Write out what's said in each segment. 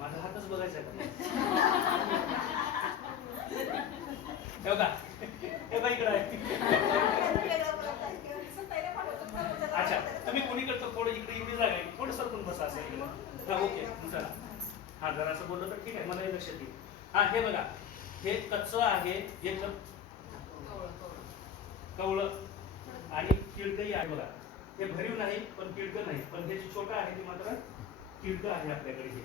माझा हातच बघायचा का? हे बघा इकडे आहे. अच्छा, तुम्ही कोणी करतो थोडं इकडे एवढी जागा आहे, थोडं सरकून बसा असं इकडे. हा ओके चला. हा जरा असं बोललं तर ठीक आहे, मला लक्षात येईल. हा हे बघा, हे कच्चं आहे, एकदम कवळं आणि किडकही आहे बघा. हे भरीव नाही पण किडकं नाही, पण हे जे छोटं आहे ते मात्र किडकं आहे आपल्याकडे. हे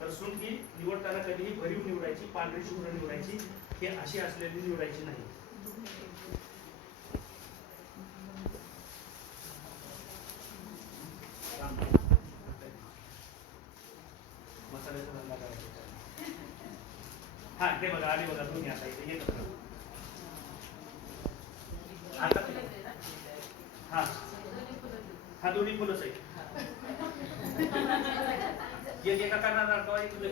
तर सुंठी निवडताना कधीही भरीव निवडायची, पांढरी शुभ्र निवडायची, हे अशी असलेली निवडायची नाही. मसाल्याचा धंदा करायचा. हा हे बघा आली बघा दोन्ही आता इथे एकत्र. आता हा हा दोन्ही फुलंच आहे. एक एका करणार अडकवा, एक तुझं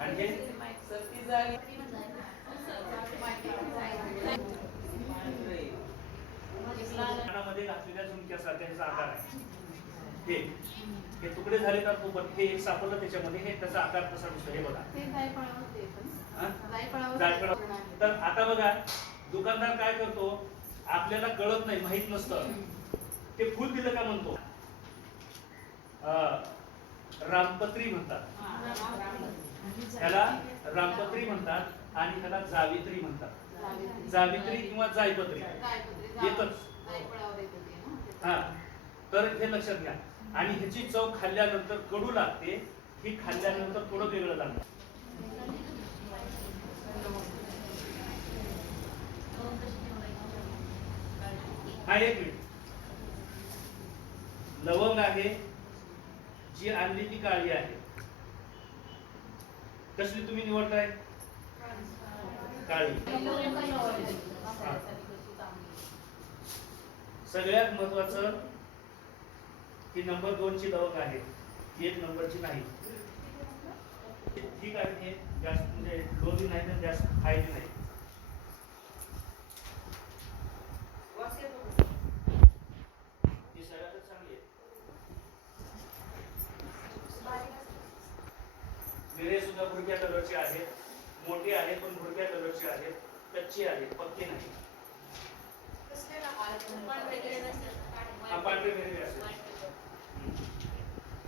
आणि हे मध्ये घातलेल्या झुमक्यासारखा ह्याचा आकार आहे. हे तुकडे झाले तर खूप, हे एक सापडलं त्याच्यामध्ये, हे त्याचा आकार कसा दिसतो हे बघा. तर आता बघा दुकानदार काय करतो, आपल्याला कळत नाही, माहित नसतं, ते फुल दिलं का म्हणतो रामपत्री म्हणतात, त्याला रामपत्री म्हणतात आणि त्याला जावित्री म्हणतात. जावित्री किंवा जायपत्री एकच. हा तर हे लक्षात घ्या. आणि ह्याची चव खाल्ल्यानंतर कडू लागते, ही खाल्ल्यानंतर थोडं वेगळं लागतं. हा एक मिनिट. लवंग आहे जी आणली ती काळी आहे. कसली तुम्ही निवडताय? काळी. सगळ्यात महत्वाचं की नंबर 2 ची लवंग आहे, 1 नंबरची नाही. ठीक आहे, हे जास्त म्हणजे लोभी नाही तर जास्त खायची नाही. ती सगळ्यातच चांगली आहे. मिरे सुद्धा भुरक्या कलरचे आहेत, मोठे आहेत पण भुरक्या कलरचे आहेत, कच्चे आहेत, पक्के नाही. पांढरे मिरे असेल.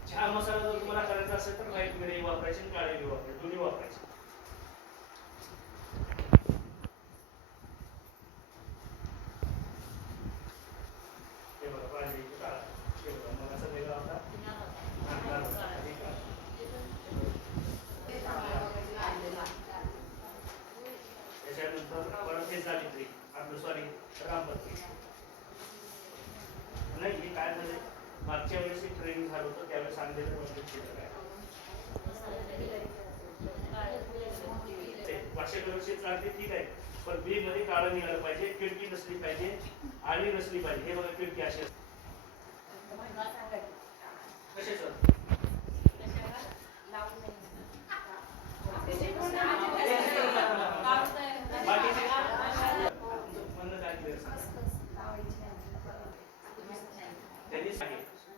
चहा मसाला जर तुम्हाला करायचा असेल तर व्हाईट मिरे वापरायचे, काळे मिरे वापरायचे, दोन्ही वापरायचे. हे बघा पांढरी काळा, हे बघा मग असा वेगळा होता. त्याच्यानंतर परत हे जावित्री, आपलं सॉरी रामपत्री. नाही हे काय झालं, मागच्या वेळेस एक ट्रेनिंग झालं होतं त्यावेळेस सांगितलं पाचशे कलरची चालते, ठीक आहे, पण बी मध्ये काळं निघालं पाहिजे, खिडकी नसली पाहिजे, आळी नसली पाहिजे. हे बघा खिडकी अशी असते. कसे सर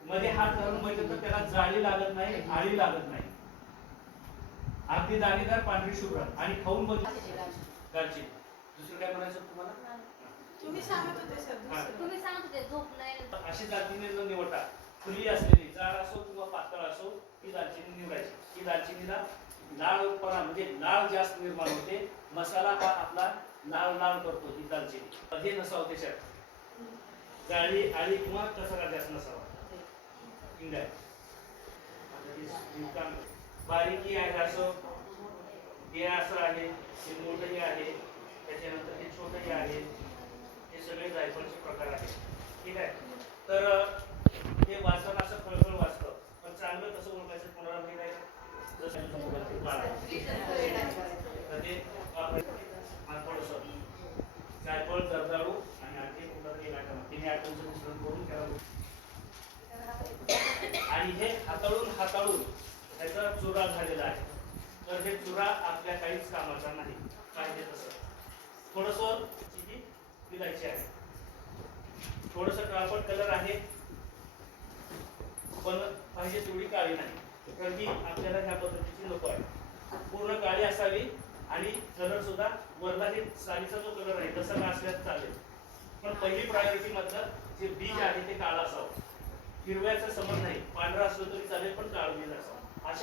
मध्ये हात घालून बघितलं तर त्याला जाळी लागत नाही, आळी लागत नाही, अगदी दाणेदार पांढरी शुभ्र आणि खाऊन बघितलं घरची. दुसरं काय म्हणायचं तुम्हाला? तुम्ही सांगत होते सर, तुम्ही सांगत होते झोप नाही. अशी दालचिनी न निवडता खुली असलेली जाड असो किंवा पातळ असो ही दालचिनी निवडायची. ही दालचिनीला लालपणा म्हणजे लाल जास्त निर्माण होते, मसाला हा आपला लाल लाल करतो ही दालचिनी. हे नसावं त्याच्यात, जाळी आळी किंवा कचरा जास्त नसावा. बारीकी आहे असं, हे असं आहे, हे मोठंही आहे, त्याच्यानंतर हे छोटंही आहे, हे सगळे जायफळचे प्रकार आहेत. ठीक आहे, तर हे वाचन असं फळफळ वाचतं, पण चांगलं कसं ओळखायचं कोणाला माहिती आहे? जसं थोडंसं जायफळ, जर्दाळू आणि आणखी कुठलं तिन्ही आयटमचं मिश्रण करून त्याला, आणि हे हाताळून ह्याचा चुरा झालेला आहे. तर हे चुरा आपल्या काहीच कामाचा नाही. पाहिजे तसं थोडंसं विलायची आहे, थोडंसं काळपट कलर आहे, पण पाहिजे तेवढी काळी नाही, तर ती आपल्याला ह्या पद्धतीची नको आहे. पूर्ण काळी असावी आणि कलर सुद्धा वरला हे सालीचा जो कलर आहे तसा का असल्यास चालेल, पण पहिली प्रायोरिटी मधलं जे बीज आहे ते काळं असावं. हिरव्याचा संबंध नाही, पांढरा असलं तरी चालेल पण काळं बीज असावं.